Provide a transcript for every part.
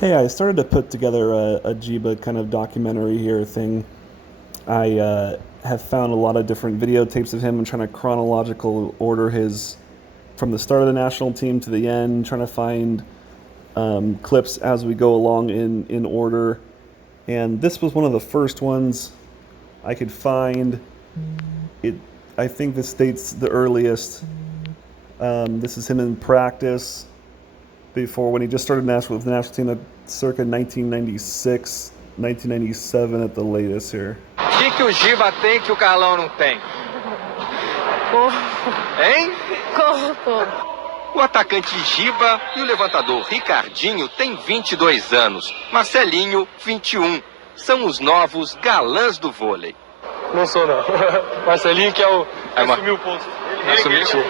Hey, I started to put together a Jiba kind of documentary here thing. I have found a lot of different videotapes of him and trying to chronological order his from the start of the national team to the end, trying to find clips as we go along in order. And this was one of the first ones I could find. It, I think this dates the earliest. This is him in practice before when he just started with the national team at circa 1996, 1997 at the latest here. Que o Giba tem que o Carlão não tem? Corpo, Hein? corpo. O atacante Giba e o levantador Ricardinho têm 22 anos. Marcelinho, 21. São os novos galãs do vôlei. Não sou, não. Marcelinho que é o... É uma- assumiu o posto. Assumiu? Mentira.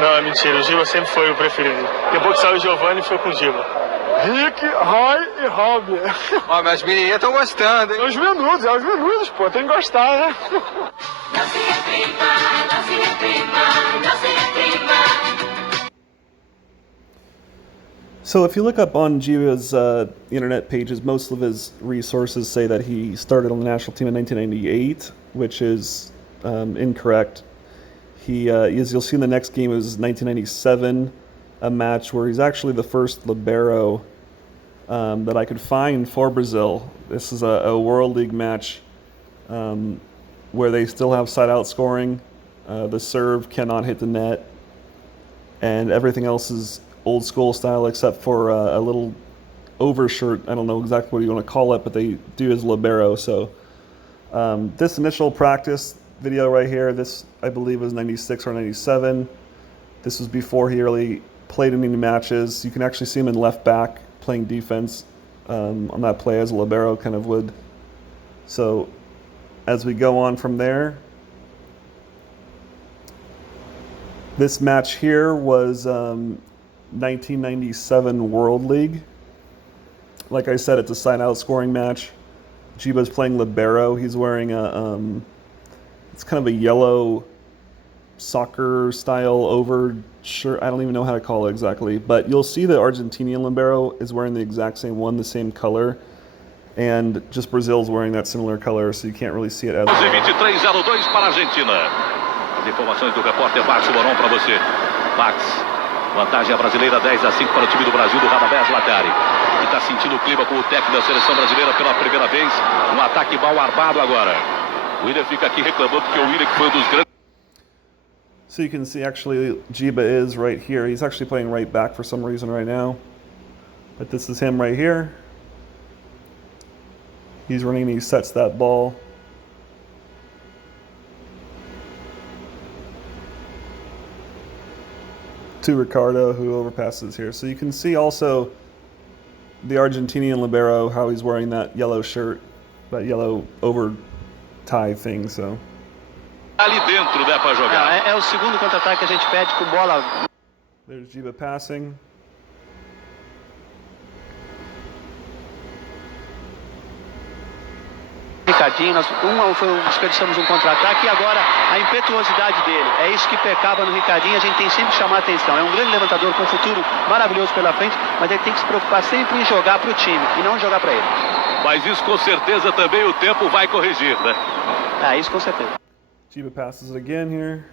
Não, é mentira. O Giba sempre foi o preferido. Depois que saiu o Giovanni, foi com o Giba. Rick, Roy e Rob. Ó, mas as menininhas estão gostando, hein? É os menudos, pô. Tem que gostar, né? So if you look up on Jiva's internet pages, most of his resources say that he started on the national team in 1998, which is incorrect. He, as you'll see in the next game, it was 1997, a match where he's actually the first libero that I could find for Brazil. This is a World League match where they still have side-out scoring. The serve cannot hit the net, and everything else is old school style except for a little overshirt. I don't know exactly what you want to call it, but they do as libero. So this initial practice video right here, this I believe was 96 or 97. This was before he really played any matches. You can actually see him in left back playing defense on that play as a libero kind of would. So as we go on from there, this match here was 1997 World League. Like I said, it's a side-out scoring match. Jiba's playing libero. He's wearing it's kind of a yellow soccer-style over shirt. I don't even know how to call it exactly, but you'll see the Argentinian libero is wearing the exact same one, the same color, and just Brazil's wearing that similar color, so you can't really see it as well. 23:02 para a Argentina. As informações do repórter Max Moron para você. Max, vantagem brasileira 10-5 para o time do Brasil do Radamés Latari. Que está sentindo o clima com o técnico da seleção brasileira pela primeira vez. Um ataque mal armado agora. O William fica aqui reclamando que o William que foi um dos grandes. So you can see actually Jiba is right here. He's actually playing right back for some reason right now. But this is him right here. He's running and he sets that ball. To Ricardo, who overpasses here. So you can see also the Argentinian libero, how he's wearing that yellow shirt, that yellow over tie thing. So Ali dentro, né, para jogar. É o segundo contra-ataque que a gente pede com bola. there's Jiba passing. Ricardinho, desperdiçamos um contra-ataque e agora a impetuosidade dele. É isso que pecava no Ricardinho, a gente tem sempre que chamar a atenção. É um grande levantador com um futuro maravilhoso pela frente, mas ele tem que se preocupar sempre em jogar para o time e não jogar para ele. Mas isso com certeza também o tempo vai corrigir, né? Isso com certeza. Jiba passes it again here.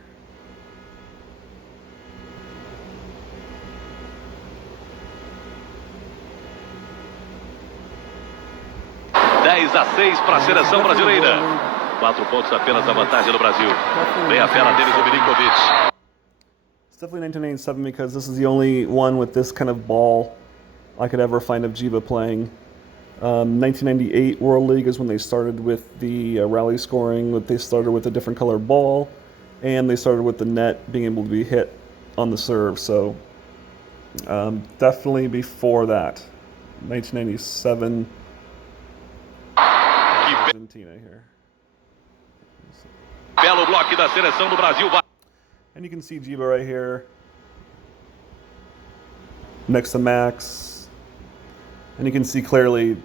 Dez a 6 para a seleção brasileira. 4 pontos apenas a vantagem do Brasil. Vem a fera deles, o Milinkovic. It's definitely 1997 because this is the only one with this kind of ball I could ever find of Jiba playing. 1998 World League is when they started with the rally scoring. They started with a different color ball, and they started with the net being able to be hit on the serve. So definitely before that, 1997 Argentina here. Belo bloco da seleção do Brasil. And you can see Jiba right here next to Max. And you can see clearly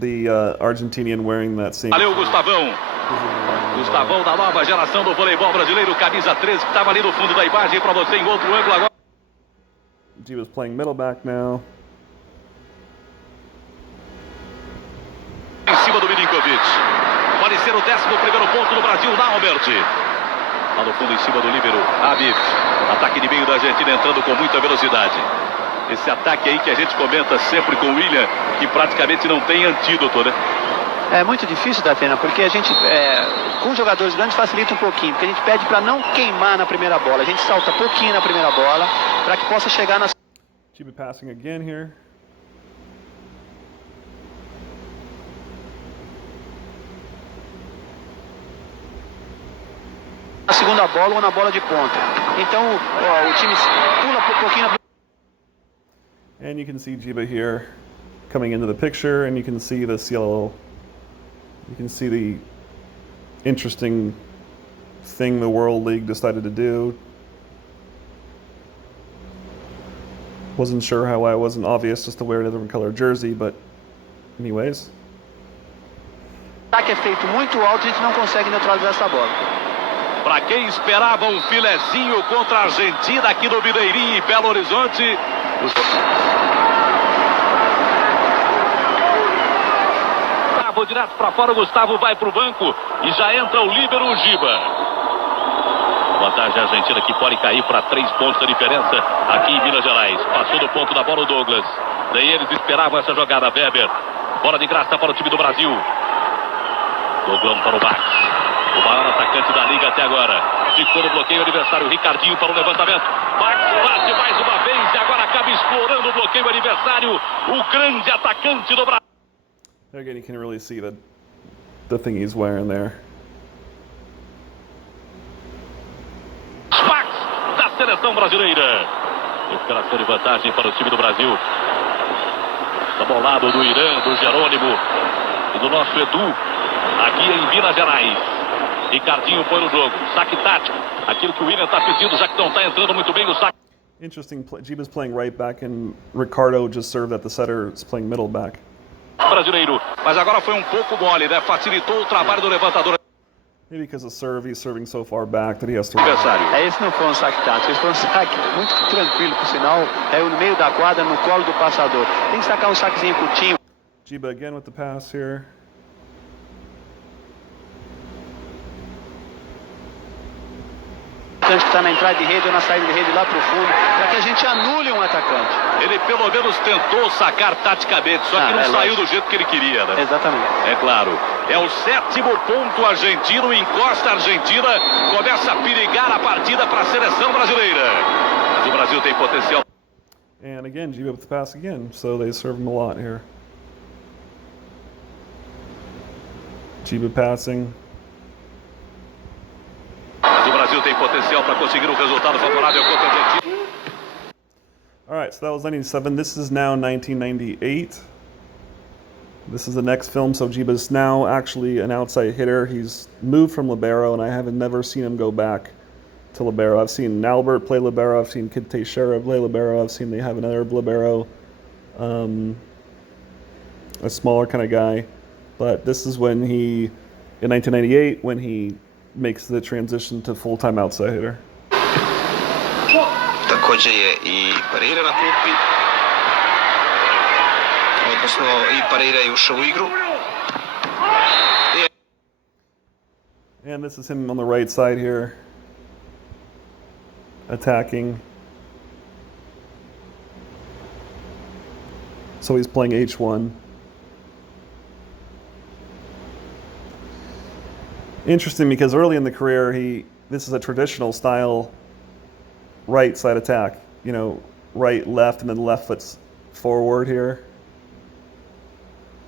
the Argentinian wearing that same. Valeu, Gustavão. Gustavão da nova geração do voleibol brasileiro, camisa 13, que estava ali no fundo da imagem para você em outro ângulo agora. Jiba's playing middle back now. 11º ponto do Brasil na Albert. Lá no fundo, em cima do líbero, Abif. Ataque de meio da Argentina entrando com muita velocidade. Esse ataque aí que a gente comenta sempre com o William, que praticamente não tem antídoto, né? É muito difícil, Datena, porque a gente, com jogadores grandes, facilita um pouquinho, porque a gente pede para não queimar na primeira bola. A gente salta pouquinho na primeira bola, para que possa chegar na... Chiba passing again here. na segunda bola ou na bola de ponta. Então, ó, o time pula um pouquinho na... And you can see Chiba here coming into the picture, and you can see the CLL. You can see the interesting thing the World League decided to do. Wasn't sure how it wasn't obvious just to wear a different color jersey, but anyways. O ataque é feito muito alto, a gente não consegue neutralizar essa bola. Para quem esperava um filezinho contra a Argentina aqui no Mineirinho, em Belo Horizonte. Gustavo direto para fora, o Gustavo vai para o banco e já entra o líbero Giba. Vantagem argentina que pode cair para 3 pontos da diferença aqui em Minas Gerais. Passou do ponto da bola o Douglas. Daí eles esperavam essa jogada. Weber. Bola de graça para o time do Brasil. Douglas para o Max. O maior atacante da liga até agora. Ficou no bloqueio adversário. Ricardinho para o levantamento. Max bate mais uma vez e agora acaba explorando o bloqueio adversário. O grande atacante do Brasil. Again, you can really see the thing he's wearing there. Max da seleção brasileira. Recuperação de vantagem para o time do Brasil. Está ao lado do Irã, do Jerônimo e do nosso Edu, aqui em Minas Gerais. Ricardinho põe no jogo. Saque tático. Aquilo que o William está pedindo, já que não está entrando muito bem o saque. Interesting. Jiba's playing right back, and Ricardo just served at the setter, is playing middle back. Brasileiro, mas agora foi um pouco mole, né? Facilitou o trabalho do levantador. Maybe because of serve, he's serving so far back that he has to. Adversário. Esse não foi um saque tático, esse foi um saque muito tranquilo, por sinal, no meio da quadra, no colo do passador. Tem que sacar um saquezinho curtinho. Jiba again with the pass here. Que está na entrada de rede ou na saída de rede lá para o fundo, para que a gente anule um atacante. Ele pelo menos tentou sacar taticamente, só que não saiu do jeito que ele queria, né? Exatamente. É claro. É o 7º ponto argentino, encosta a Argentina, começa a perigar a partida para a seleção brasileira. Mas o Brasil tem potencial. And again, Jiba with the pass again, so they serve him a lot here. Jiba passing. O Brasil tem potencial para conseguir um resultado favorável contra a Argentina. All right, so that was 97. This is now 1998. This is the next film. So Jiba's now actually an outside hitter. He's moved from libero, and I haven't never seen him go back to libero. I've seen Albert play libero. I've seen Kid Teixeira play libero. I've seen they have another libero, a smaller kind of guy. But this is when he, in 1998, when he makes the transition to full-time outside hitter. Također je i Pereira na klupi, odnosno i Pereira je ušao u igru. And this is him on the right side here, attacking. So he's playing H1. Interesting because early in the career, this is a traditional style right side attack. You know, right, left, and then left foot's forward here.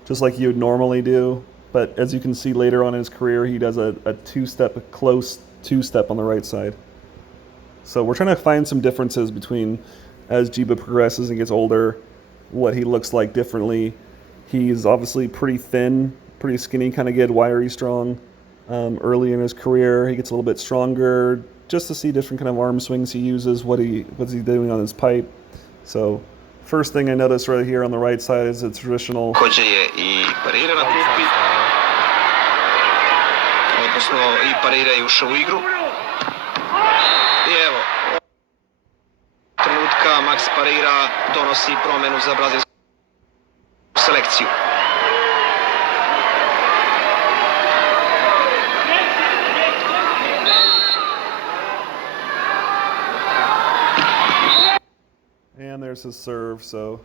Just like you would normally do. But as you can see later on in his career, he does a close two-step on the right side. So we're trying to find some differences between, as Jiba progresses and gets older, what he looks like differently. He's obviously pretty thin, pretty skinny kind of kid, wiry, strong. Early in his career, he gets a little bit stronger, just to see different kind of arm swings he uses, what's he doing on his pipe. So first thing I notice right here on the right side is the traditional. Također je i Pereira na klupi, odnosno i Pereira je ušao u igru. I evo, trenutka Max Pereira donosi promjenu za brazilsku selekciju. And there's his serve, so.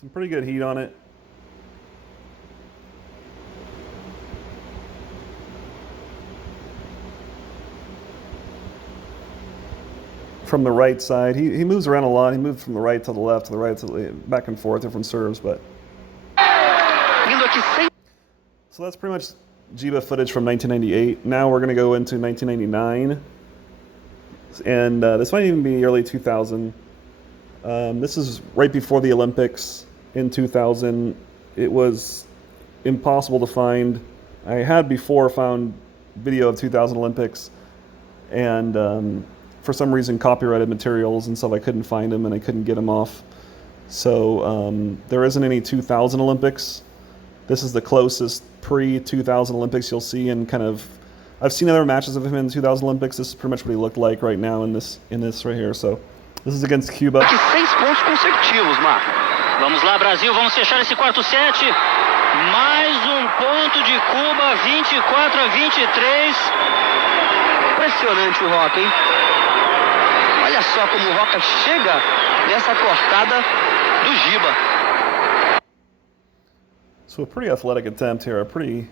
Some pretty good heat on it. From the right side, he moves around a lot. He moves from the right to the left, to the right to the back and forth, different serves, but. So that's pretty much Giba footage from 1998. Now we're going to go into 1999. And this might even be early 2000. This is right before the Olympics in 2000. It was impossible to find. I had before found video of 2000 Olympics, and for some reason copyrighted materials and stuff, I couldn't find them and I couldn't get them off. So there isn't any 2000 Olympics. This is the closest pre-2000 Olympics you'll see, and kind of, I've seen other matches of him in 2000 Olympics. This is pretty much what he looked like right now in this right here. So this is against Cuba. 6 pontos consecutivos, Marco. Vamos lá, Brasil, vamos fechar esse quarto set. Mais ponto de Cuba, 24-23. Impressionante o Roca, hein? Olha só como o Roca chega nessa cortada do Giba. So a pretty athletic attempt here, a pretty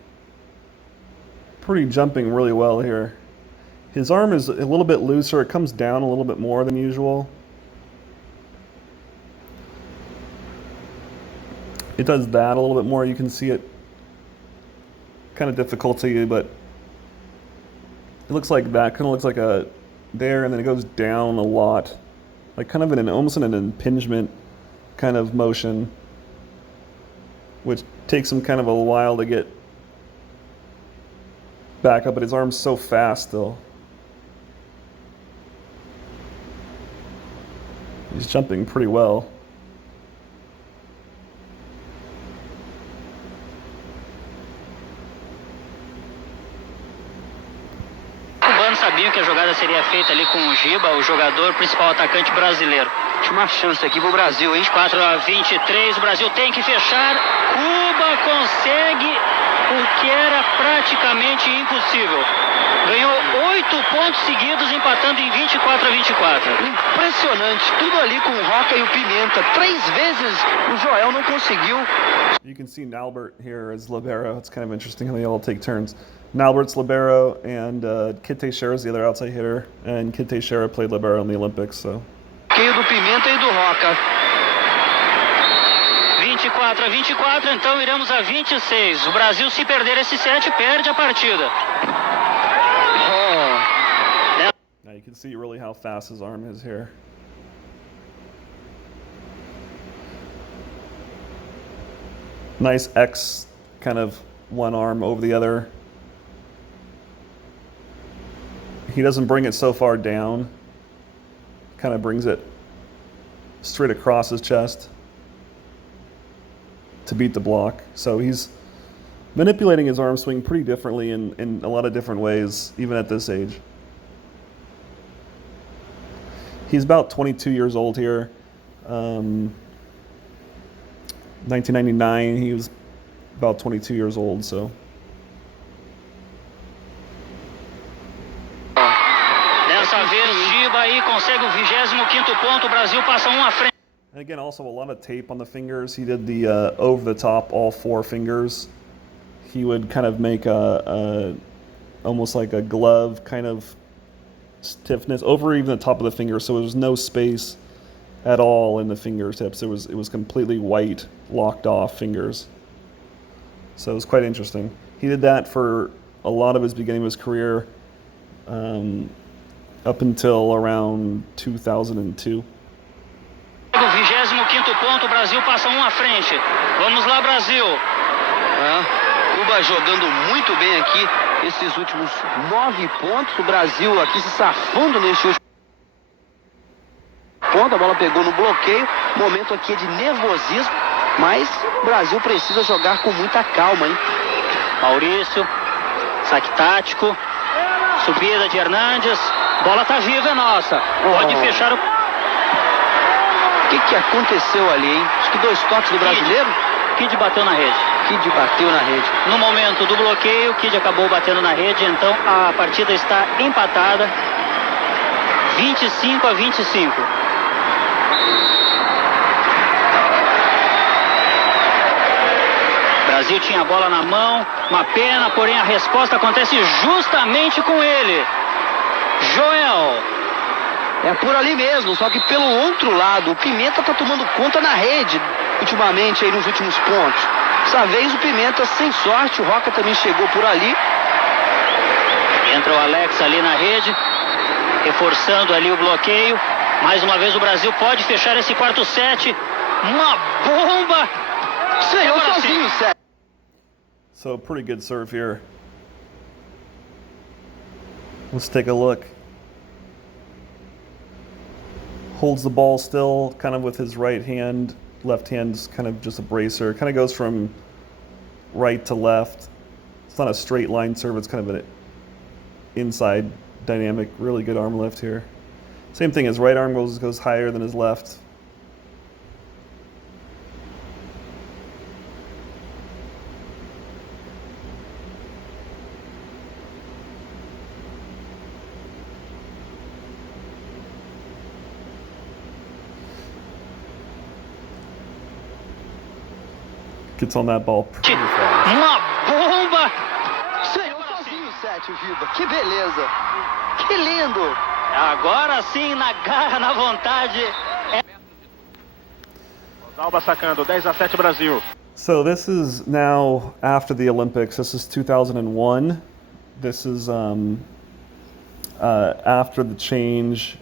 jumping really well here. His arm is a little bit looser, it comes down a little bit more than usual. It does that a little bit more, you can see it kind of difficulty, but it looks like that, kind of looks like a there, and then it goes down a lot, like kind of in almost in an impingement kind of motion, which takes him kind of a while to get back up, but his arm's so fast still. He's jumping pretty well. Sabiam que a jogada seria feita ali com o Giba, o jogador principal atacante brasileiro. Última chance aqui pro Brasil, hein? 24-23, o Brasil tem que fechar. Cuba consegue o que era praticamente impossível. Ganhou 8 pontos seguidos, empatando em 24-24. Impressionante, tudo ali com o Roca e o Pimenta. 3 vezes o Joel não conseguiu. You can see Nalbert here as libero. It's kind of interesting how they all take turns. Nalbert's libero, and Kid Teixeira is the other outside hitter, and Kid Teixeira played libero in the Olympics, so. Quem do Pimenta e do Roca. 24-24, então iremos a 26. O Brasil, se perder esse set, perde a partida. Now you can see really how fast his arm is here. Nice X, kind of one arm over the other. He doesn't bring it so far down, kind of brings it straight across his chest to beat the block. So he's manipulating his arm swing pretty differently in a lot of different ways, even at this age. He's about 22 years old here. 1999, he was about 22 years old, so. Dessa vez, Giba aí consegue o 25º ponto, o Brasil passa à frente. And again, also a lot of tape on the fingers. He did the over the top, all 4 fingers. He would kind of make almost like a glove kind of stiffness over even the top of the finger, so there was no space at all in the fingertips. It was completely white, locked off fingers. So it was quite interesting. He did that for a lot of his beginning of his career, up until around 2002. O 25º ponto, o Brasil passa à frente. Vamos lá, Brasil. Cuba jogando muito bem aqui esses últimos 9 pontos. O Brasil aqui se safando nesse último ponto. A bola pegou no bloqueio. Momento aqui de nervosismo. Mas o Brasil precisa jogar com muita calma, hein? Maurício, saque tático. Subida de Hernandes. Bola tá viva, é nossa. Pode fechar o... O que aconteceu ali, hein? Acho que 2 toques do brasileiro. Kid bateu na rede. Kid bateu na rede. No momento do bloqueio, o Kid acabou batendo na rede, então a partida está empatada. 25-25. O Brasil tinha a bola na mão, uma pena, porém a resposta acontece justamente com ele. Joel. É por ali mesmo, só que pelo outro lado, o Pimenta está tomando conta na rede ultimamente aí nos últimos pontos. Dessa vez o Pimenta sem sorte, o Roca também chegou por ali. Entra o Alex ali na rede, reforçando ali o bloqueio. Mais uma vez o Brasil pode fechar esse quarto set. Uma bomba! Ganhou sozinho o set. So pretty good serve here. Let's take a look. Holds the ball still, kind of with his right hand. Left hand's kind of just a bracer. Kind of goes from right to left. It's not a straight line serve. It's kind of an inside dynamic. Really good arm lift here. Same thing. His right arm goes higher than his left. Gets on that ball pretty fast. Uma bomba! Ganhou sozinho o set, o Giba. Que beleza! Que lindo! Agora sim, na garra, na vontade. Alba sacando, 10-7 Brasil. So this is now after the Olympics. This is 2001. This is after the change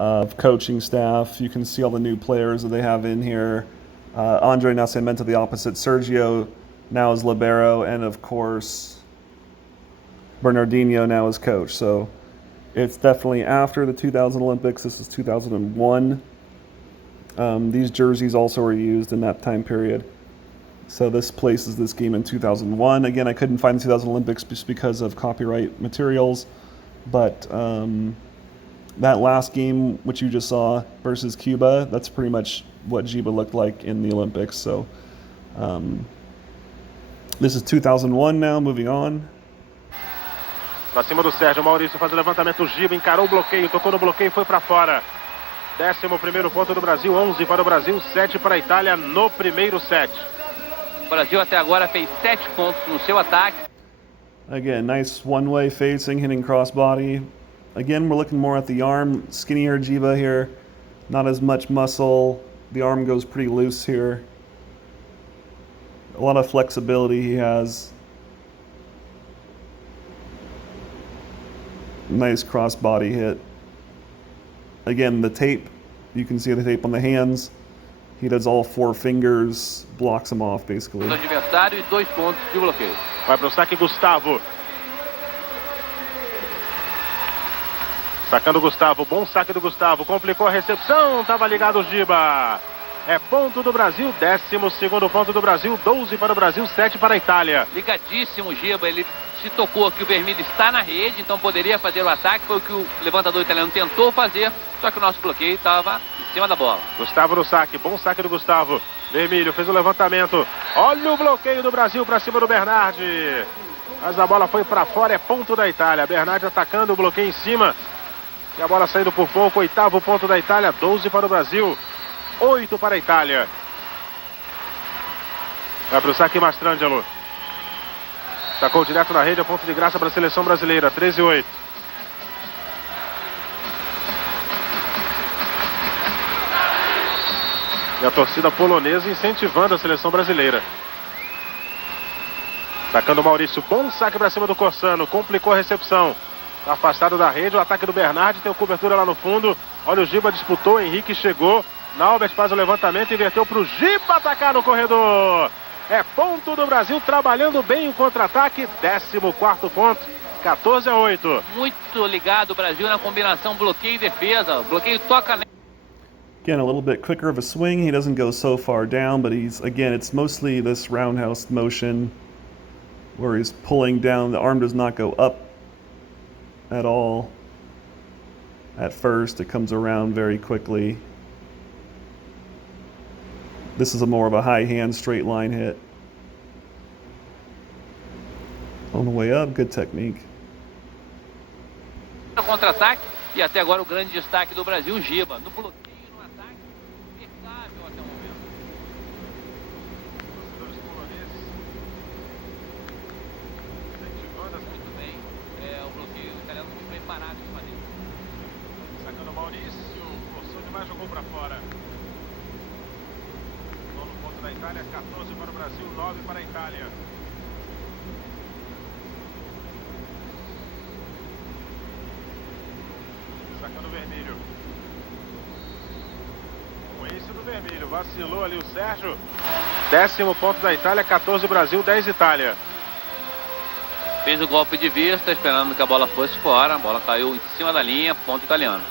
of coaching staff. You can see all the new players that they have in here. Andre Nascimento, the opposite. Sergio now is libero, and of course Bernardinho now is coach. So it's definitely after the 2000 Olympics. This is 2001. These jerseys also were used in that time period. So this places this game in 2001. Again, I couldn't find the 2000 Olympics just because of copyright materials, but that last game, which you just saw versus Cuba, that's pretty much what Giba looked like in the Olympics. So this is 2001 now, moving on. Pra cima do Sérgio, Maurício faz o levantamento, Giba encarou o bloqueio, tocou no bloqueio e foi para fora. 11º ponto do Brasil, 11 para o Brasil, 7 para a Itália no primeiro set. O Brasil até agora fez 7 pontos no seu ataque. Again, nice one-way facing, hitting crossbody. Again, we're looking more at the arm, skinnier Giba here, not as much muscle. The arm goes pretty loose here. A lot of flexibility he has. Nice crossbody hit. Again, the tape, you can see the tape on the hands. He does all 4 fingers, blocks him off basically. Do adversário e 2 pontos de bloqueio. Vai para o saque Gustavo. Sacando o Gustavo, bom saque do Gustavo, complicou a recepção, estava ligado o Giba. É ponto do Brasil, 12º ponto do Brasil, 12 para o Brasil, 7 para a Itália. Ligadíssimo o Giba, ele se tocou que o vermelho está na rede, então poderia fazer o ataque, foi o que o levantador italiano tentou fazer, só que o nosso bloqueio estava em cima da bola. Gustavo no saque, bom saque do Gustavo. Vermelho fez o levantamento, olha o bloqueio do Brasil para cima do Bernardi. Mas a bola foi para fora, é ponto da Itália. Bernardi atacando o bloqueio em cima. E a bola saindo por pouco, 8º ponto da Itália, 12 para o Brasil, 8 para a Itália. Vai para o saque Mastrangelo. Sacou direto na rede, é ponto de graça para a seleção brasileira, 13-8. E a torcida polonesa incentivando a seleção brasileira. Sacando o Maurício, bom saque para cima do Corsano, complicou a recepção. Tá afastado da rede, o ataque do Bernardi, tem cobertura lá no fundo. Olha o Giba, disputou, o Henrique chegou. Naubert faz o levantamento, inverteu para o Giba atacar no corredor. É ponto do Brasil, trabalhando bem o contra-ataque, 14º ponto, 14-8. Muito ligado o Brasil na combinação bloqueio e defesa. O bloqueio toca nele. Again, a little bit quicker of a swing. He doesn't go so far down, but it's mostly this roundhouse motion where he's pulling down. The arm does not go up at all. At first, it comes around very quickly. This is more of a high hand straight line hit. On the way up, good technique. Contra-ataque e até agora o grande destaque do Brasil, o Giba. No bloqueio, no ataque, impecável até o momento. Muito bem. O bloqueio italiano muito bem parado de maneira. Sacando o Maurício, forçou demais, jogou para fora. Nono ponto da Itália, 14 para o Brasil, 9 para a Itália. Sacando o vermelho. Com esse do vermelho, vacilou ali o Sérgio. 10º ponto da Itália, 14 Brasil, 10 Itália. Fez o golpe de vista, esperando que a bola fosse fora. A bola caiu em cima da linha, ponto italiano.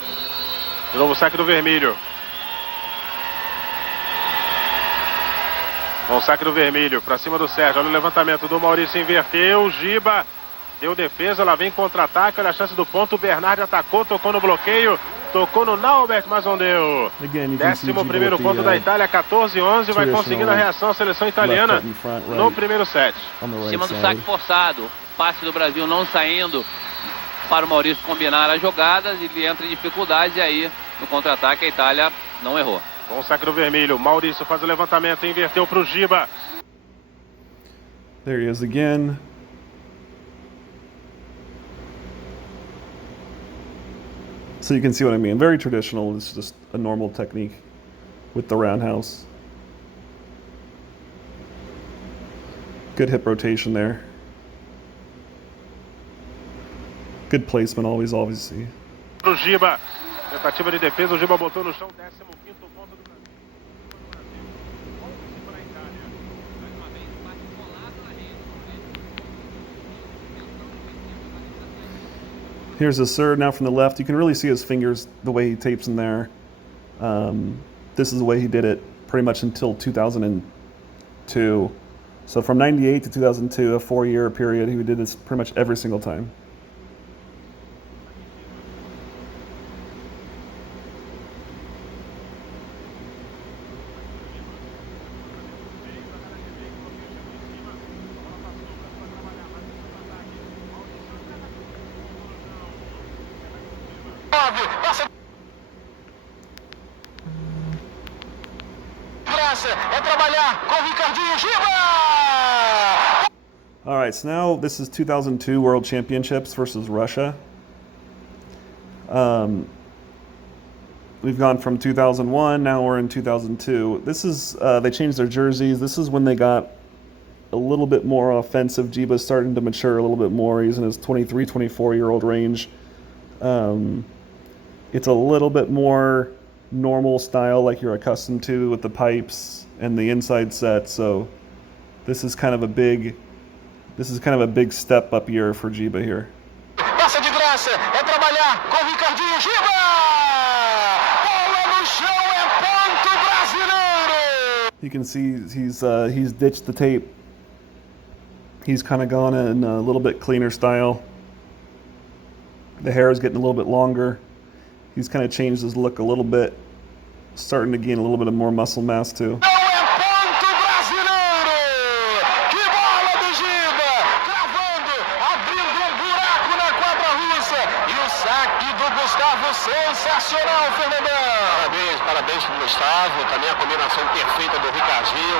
De novo o saque do vermelho. Bom saque do vermelho, para cima do Sérgio. Olha o levantamento do Maurício, inverteu. Giba deu defesa, lá vem contra-ataque. Olha a chance do ponto. O Bernardi atacou, tocou no bloqueio. Tocou no Naubert, mas não deu. Again, you can see Giba 11º with the, ponto da Itália, 14-11. Vai conseguindo a reação a seleção italiana left foot in front, right, no primeiro set. on the Em right cima do side. saque forçado. Passe do Brasil não saindo para o Maurício combinar as jogadas. Ele entra em dificuldades e aí no contra-ataque a Itália não errou. Bom saque do vermelho. Maurício faz o levantamento, inverteu para o Giba. There he is again. So you can see what I mean. Very traditional. It's just a normal technique with the roundhouse. Good hip rotation there. Good placement, always see. Para o Giba. Tentativa de defesa, o Giba botou no chão. 15º ponto do Brasil. 11 para a Itália. Mais uma vez, passe colado na rede. Here's a serve now from the left. You can really see his fingers, the way he tapes in there. This is the way he did it pretty much until 2002. So from 98 to 2002, a 4-year period, he did this pretty much every single time. É trabalhar com Ricardinho Giba! All right, so now this is 2002 World Championships versus Russia. We've gone from 2001, now we're in 2002. This is, they changed their jerseys. This is when they got a little bit more offensive. Giba's starting to mature a little bit more. He's in his 23, 24-year-old range. It's a little bit more normal style like you're accustomed to with the pipes and the inside set. So this is kind of a big step up year for Giba here. Passa de graça, é trabalhar com Ricardinho Giba! Bola no chão, é ponto brasileiro! You can see he's ditched the tape. He's kind of gone in a little bit cleaner style. The hair is getting a little bit longer. He's kind of changed his look a little bit, starting to gain a little bit of more muscle mass too. Não é ponto brasileiro! Que bola do Giba! Cravando, abrindo buraco na quadra russa. E o saque do Gustavo sensacional, Fernandão! Parabéns pro Gustavo. Também a combinação perfeita do Ricardinho.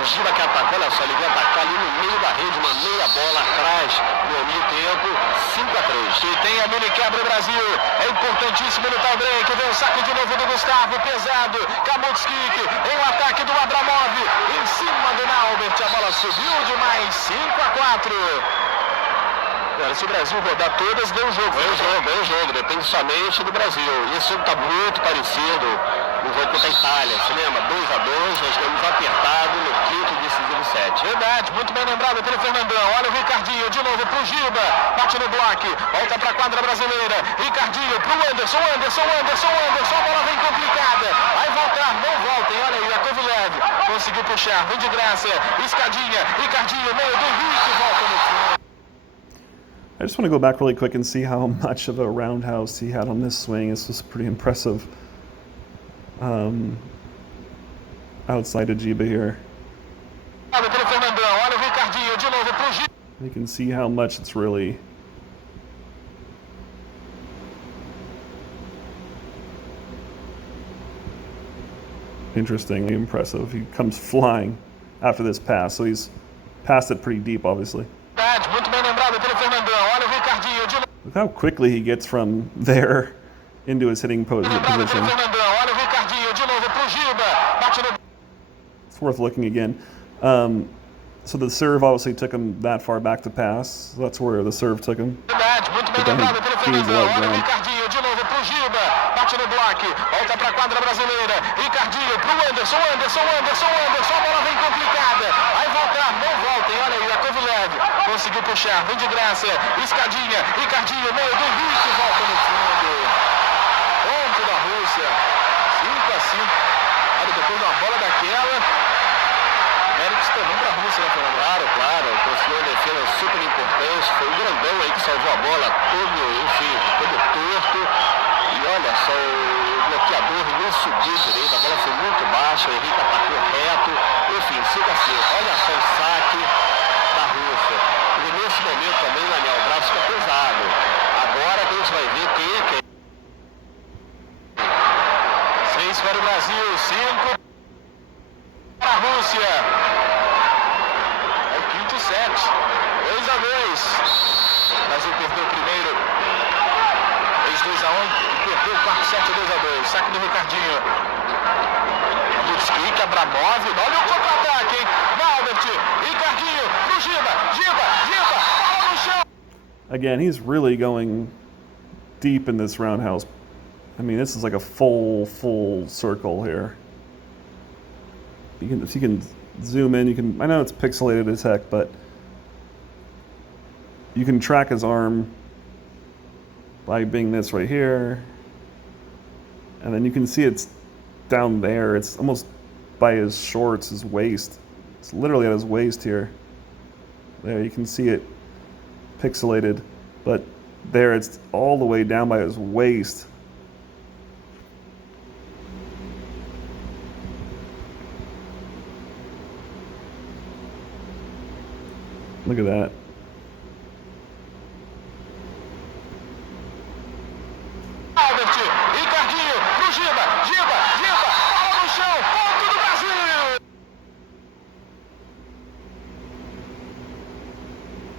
O Giba que atacou, olha só, ele veio atacar ali no meio da rede, uma meia bola atrás no meio tempo, 5-3. E tem a mini quebra o Brasil, é importantíssimo no tie-break, vem o saque de novo do Gustavo, pesado, Kamutskik, em um ataque do Abramov, em cima do Naubert, a bola subiu demais, 5-4. Se o Brasil rodar todas, deu o jogo. Deu o jogo, depende somente do Brasil. Isso está muito parecido no jogo contra a Itália. Você lembra? 2-2, nós ganhamos apertado no quinto decisivo set. Verdade, muito bem lembrado pelo Fernandão. Olha o Ricardinho de novo pro Giba. Bate no bloco, volta pra quadra brasileira. Ricardinho pro Anderson. A bola vem complicada. Vai voltar, não voltem. Olha aí, a Kovalev conseguiu puxar, vem de graça. Escadinha, Ricardinho, meio do Henrique, volta no fundo. I just want to go back really quick and see how much of a roundhouse he had on this swing. This was pretty impressive. Outside of Giba here. Pelo Fernandão, olha o Ricardinho de novo pro Giba. You can see how much it's really interesting, impressive. He comes flying after this pass, so he's passed it pretty deep, obviously. Muito bem lembrado pelo Fernandão. Olha o Ricardinho de Look how quickly he gets from there into his hitting position. Fernandão. Olha o Ricardinho de novo pro Giba. Bate no It's worth looking again. So the serve obviously took him that far back to pass. So that's where the serve took him. Muito bem But then he lembrado pelo gains a Fernandão. lot of Olha o ground. Ricardinho de novo pro Giba. Bate no bloco. Volta pra quadra brasileira. Ricardinho pro Anderson. A bola vem complicada. Vai voltar, não voltem. Olha aí, a Kovilev conseguiu puxar. Vem de graça. Escadinha. Ricardinho, meio do Rick. Volta no fundo. Ponto da Rússia. 5-5. Olha, depois de uma bola daquela. Méritos também para a Rússia, né, Fernando? Claro. Conseguiu uma defesa super importante. Foi o grandão aí que salvou a bola todo torto. E olha só, o bloqueador não subiu direito. A bola foi muito baixa. O Henrique atacou reto. Enfim, 5-5. Olha só o saque da Rússia. E nesse momento também, Daniel, o braço fica pesado. Agora a gente vai ver quem é quem. 6 para o Brasil, 5 para a Rússia. É o quinto set. 2-2. O Brasil perdeu o primeiro. Fez 2-1 e perdeu o quarto set 2-2. Saque do Ricardinho. Lutski, Abramov. Olha o contra-ataque, hein? Valbert, Ricardinho, pro Giba. Bola no chão. Again, he's really going deep in this roundhouse. I mean, this is like a full circle here. If you can zoom in, you can. I know it's pixelated as heck, but you can track his arm by being this right here, and then you can see it's down there. It's almost by his shorts, his waist. It's literally at his waist here. There, you can see it pixelated, but there it's all the way down by his waist. Look at that. Albert, Ricardinho, pro Giba, bola no chão, ponto do Brasil!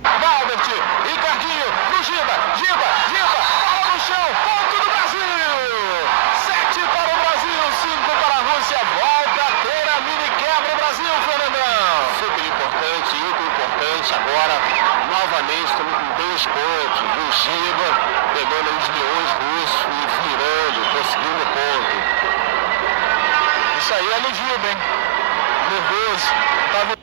Albert, Ricardinho, pro Giba, bola no chão, ponto do Brasil! 7 para o Brasil, 5 para a Rússia, volta a ter a mini quebra o Brasil, Fernandão! Super importante, hiper importante, agora novamente estamos com 2 pontos, o Giba pegando os leões russos e virando, conseguindo ponto. Isso aí é no Giba, hein? Nervoso.